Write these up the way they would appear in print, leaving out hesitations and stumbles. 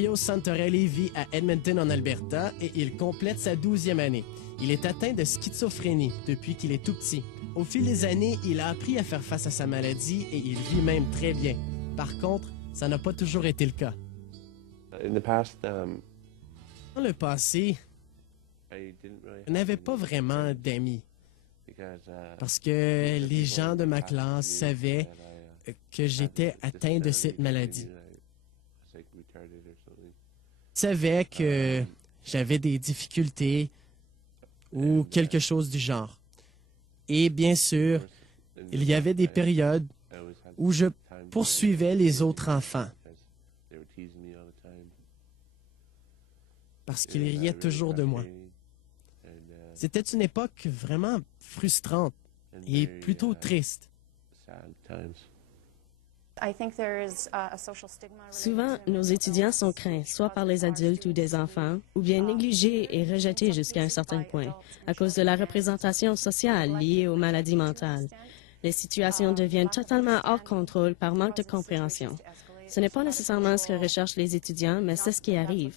Mario Santorelli vit à Edmonton en Alberta et il complète sa 12e année. Il est atteint de schizophrénie depuis qu'il est tout petit. Au fil des années, il a appris à faire face à sa maladie et il vit même très bien. Par contre, ça n'a pas toujours été le cas. Dans le passé, je n'avais pas vraiment d'amis parce que les gens de ma classe savaient que j'étais atteint de cette maladie. Ils savaient que j'avais des difficultés ou quelque chose du genre. Et bien sûr, il y avait des périodes où je poursuivais les autres enfants parce qu'ils riaient toujours de moi. C'était une époque vraiment frustrante et plutôt triste. Souvent, nos étudiants sont craints, soit par les adultes ou des enfants, ou bien négligés et rejetés jusqu'à un certain point, à cause de la représentation sociale liée aux maladies mentales. Les situations deviennent totalement hors contrôle par manque de compréhension. Ce n'est pas nécessairement ce que recherchent les étudiants, mais c'est ce qui arrive.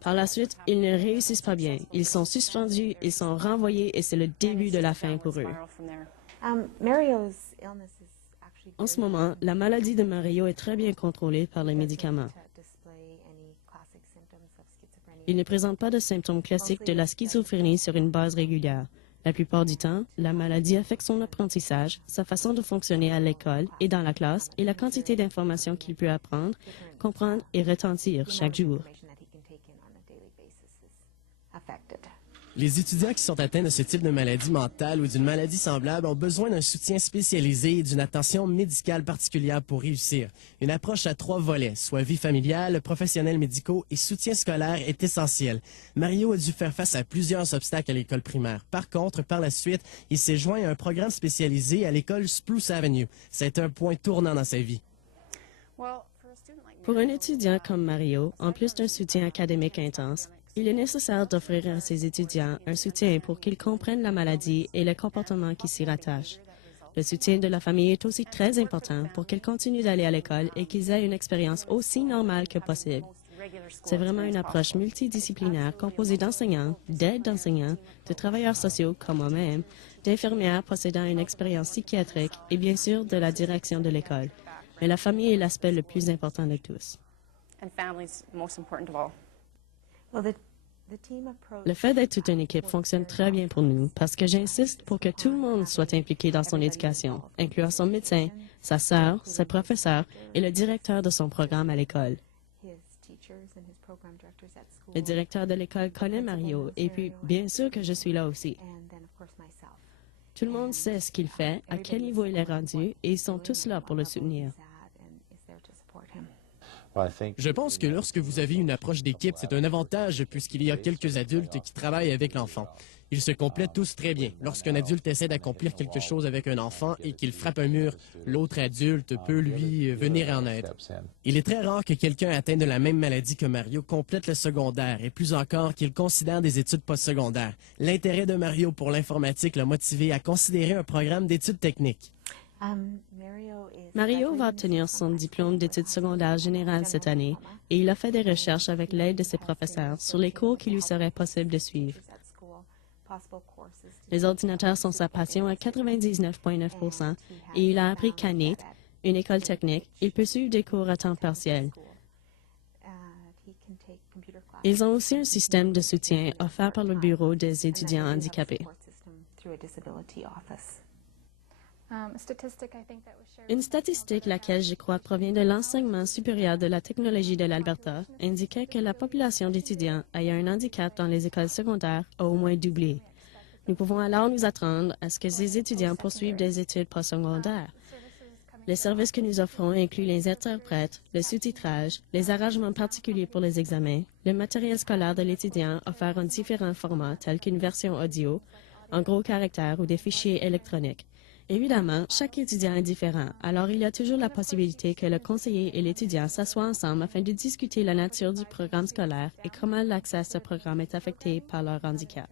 Par la suite, ils ne réussissent pas bien. Ils sont suspendus, ils sont renvoyés et c'est le début de la fin pour eux. En ce moment, la maladie de Mario est très bien contrôlée par les médicaments. Il ne présente pas de symptômes classiques de la schizophrénie sur une base régulière. La plupart du temps, la maladie affecte son apprentissage, sa façon de fonctionner à l'école et dans la classe et la quantité d'informations qu'il peut apprendre, comprendre et retentir chaque jour. Les étudiants qui sont atteints de ce type de maladie mentale ou d'une maladie semblable ont besoin d'un soutien spécialisé et d'une attention médicale particulière pour réussir. Une approche à 3 volets, soit vie familiale, professionnels médicaux et soutien scolaire, est essentielle. Mario a dû faire face à plusieurs obstacles à l'école primaire. Par contre, par la suite, il s'est joint à un programme spécialisé à l'école Spruce Avenue. C'est un point tournant dans sa vie. Pour un étudiant comme Mario, en plus d'un soutien académique intense, il est nécessaire d'offrir à ses étudiants un soutien pour qu'ils comprennent la maladie et les comportements qui s'y rattachent. Le soutien de la famille est aussi très important pour qu'ils continuent d'aller à l'école et qu'ils aient une expérience aussi normale que possible. C'est vraiment une approche multidisciplinaire composée d'enseignants, d'aides d'enseignants, de travailleurs sociaux comme moi-même, d'infirmières possédant une expérience psychiatrique et bien sûr de la direction de l'école. Mais la famille est l'aspect le plus important de tous. Le fait d'être toute une équipe fonctionne très bien pour nous parce que j'insiste pour que tout le monde soit impliqué dans son éducation, incluant son médecin, sa sœur, ses professeurs et le directeur de son programme à l'école. Le directeur de l'école connaît Mario et puis, bien sûr que je suis là aussi. Tout le monde sait ce qu'il fait, à quel niveau il est rendu et ils sont tous là pour le soutenir. Je pense que lorsque vous avez une approche d'équipe, c'est un avantage puisqu'il y a quelques adultes qui travaillent avec l'enfant. Ils se complètent tous très bien. Lorsqu'un adulte essaie d'accomplir quelque chose avec un enfant et qu'il frappe un mur, l'autre adulte peut lui venir en aide. Il est très rare que quelqu'un atteint de la même maladie que Mario complète le secondaire et plus encore qu'il considère des études postsecondaires. L'intérêt de Mario pour l'informatique l'a motivé à considérer un programme d'études techniques. Mario va obtenir son diplôme d'études secondaires générales cette année et il a fait des recherches avec l'aide de ses professeurs sur les cours qu'il lui serait possible de suivre. Les ordinateurs sont sa passion à 99,9% et il a appris qu'à NAIT, une école technique, il peut suivre des cours à temps partiel. Ils ont aussi un système de soutien offert par le Bureau des étudiants handicapés. Une statistique laquelle je crois provient de l'enseignement supérieur de la technologie de l'Alberta indiquait que la population d'étudiants ayant un handicap dans les écoles secondaires a au moins doublé. Nous pouvons alors nous attendre à ce que ces étudiants poursuivent des études postsecondaires. Les services que nous offrons incluent les interprètes, le sous-titrage, les arrangements particuliers pour les examens, le matériel scolaire de l'étudiant offert en différents formats tels qu'une version audio, en gros caractères ou des fichiers électroniques. Évidemment, chaque étudiant est différent, alors il y a toujours la possibilité que le conseiller et l'étudiant s'assoient ensemble afin de discuter la nature du programme scolaire et comment l'accès à ce programme est affecté par leur handicap.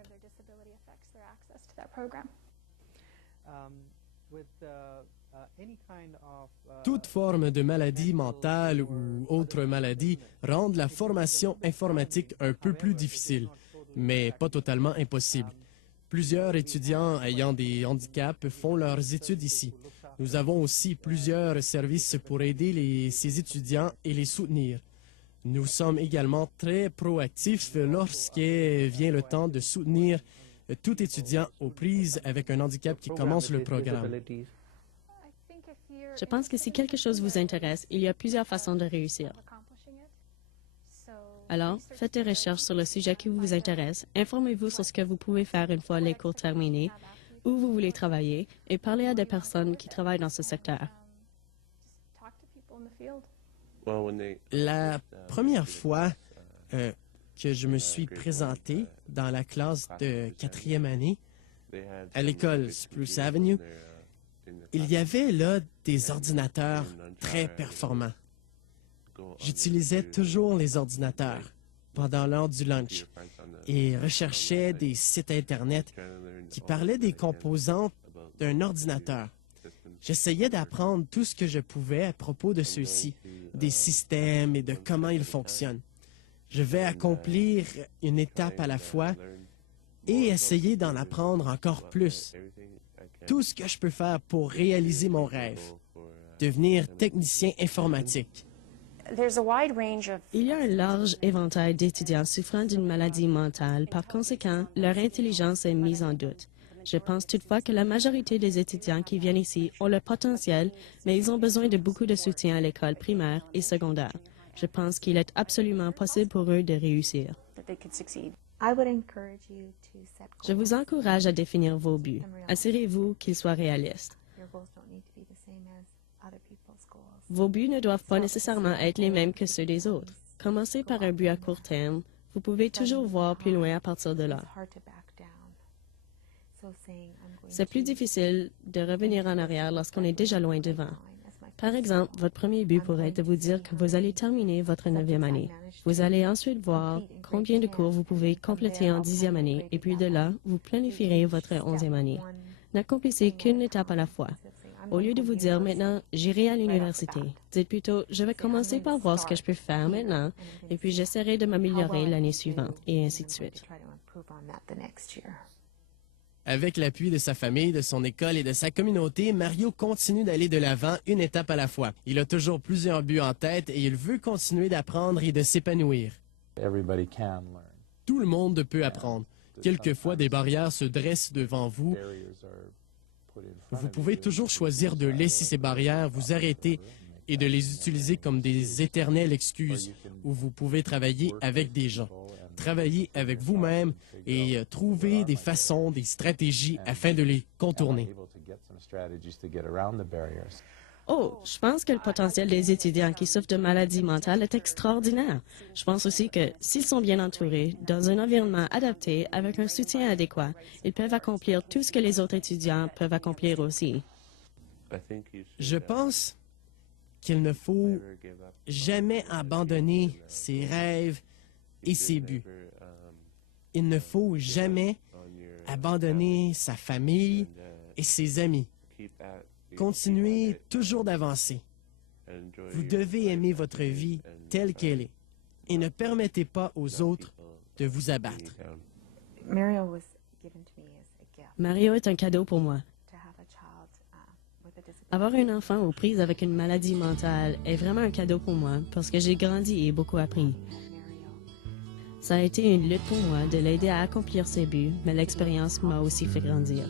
Toute forme de maladie mentale ou autre maladie rendent la formation informatique un peu plus difficile, mais pas totalement impossible. Plusieurs étudiants ayant des handicaps font leurs études ici. Nous avons aussi plusieurs services pour aider ces étudiants et les soutenir. Nous sommes également très proactifs lorsqu'il vient le temps de soutenir tout étudiant aux prises avec un handicap qui commence le programme. Je pense que si quelque chose vous intéresse, il y a plusieurs façons de réussir. Alors, faites des recherches sur le sujet qui vous intéresse, informez-vous sur ce que vous pouvez faire une fois les cours terminés, où vous voulez travailler, et parlez à des personnes qui travaillent dans ce secteur. La première fois que je me suis présenté dans la classe de 4e année à l'école Spruce Avenue, il y avait là des ordinateurs très performants. J'utilisais toujours les ordinateurs pendant l'heure du lunch et recherchais des sites Internet qui parlaient des composantes d'un ordinateur. J'essayais d'apprendre tout ce que je pouvais à propos de ceux-ci, des systèmes et de comment ils fonctionnent. Je vais accomplir une étape à la fois et essayer d'en apprendre encore plus. Tout ce que je peux faire pour réaliser mon rêve, devenir technicien informatique. Il y a un large éventail d'étudiants souffrant d'une maladie mentale. Par conséquent, leur intelligence est mise en doute. Je pense toutefois que la majorité des étudiants qui viennent ici ont le potentiel, mais ils ont besoin de beaucoup de soutien à l'école primaire et secondaire. Je pense qu'il est absolument possible pour eux de réussir. Je vous encourage à définir vos buts. Assurez-vous qu'ils soient réalistes. Vos buts ne doivent pas nécessairement être les mêmes que ceux des autres. Commencez par un but à court terme. Vous pouvez toujours voir plus loin à partir de là. C'est plus difficile de revenir en arrière lorsqu'on est déjà loin devant. Par exemple, votre premier but pourrait être de vous dire que vous allez terminer votre 9e année. Vous allez ensuite voir combien de cours vous pouvez compléter en 10e année, et puis de là, vous planifierez votre 11e année. N'accomplissez qu'une étape à la fois. Au lieu de vous dire maintenant, j'irai à l'université, dites plutôt, je vais commencer par voir ce que je peux faire maintenant, et puis j'essaierai de m'améliorer l'année suivante, et ainsi de suite. Avec l'appui de sa famille, de son école et de sa communauté, Mario continue d'aller de l'avant une étape à la fois. Il a toujours plusieurs buts en tête et il veut continuer d'apprendre et de s'épanouir. Tout le monde peut apprendre. Quelquefois, des barrières se dressent devant vous. Vous pouvez toujours choisir de laisser ces barrières vous arrêter et de les utiliser comme des éternelles excuses où vous pouvez travailler avec des gens. Travailler avec vous-même et trouver des façons, des stratégies afin de les contourner. Oh, je pense que le potentiel des étudiants qui souffrent de maladies mentales est extraordinaire. Je pense aussi que s'ils sont bien entourés, dans un environnement adapté, avec un soutien adéquat, ils peuvent accomplir tout ce que les autres étudiants peuvent accomplir aussi. Je pense qu'il ne faut jamais abandonner ses rêves et ses buts. Il ne faut jamais abandonner sa famille et ses amis. Continuez toujours d'avancer. Vous devez aimer votre vie telle qu'elle est et ne permettez pas aux autres de vous abattre. Mario est un cadeau pour moi. Avoir un enfant aux prises avec une maladie mentale est vraiment un cadeau pour moi parce que j'ai grandi et beaucoup appris. Ça a été une lutte pour moi de l'aider à accomplir ses buts, mais l'expérience m'a aussi fait grandir.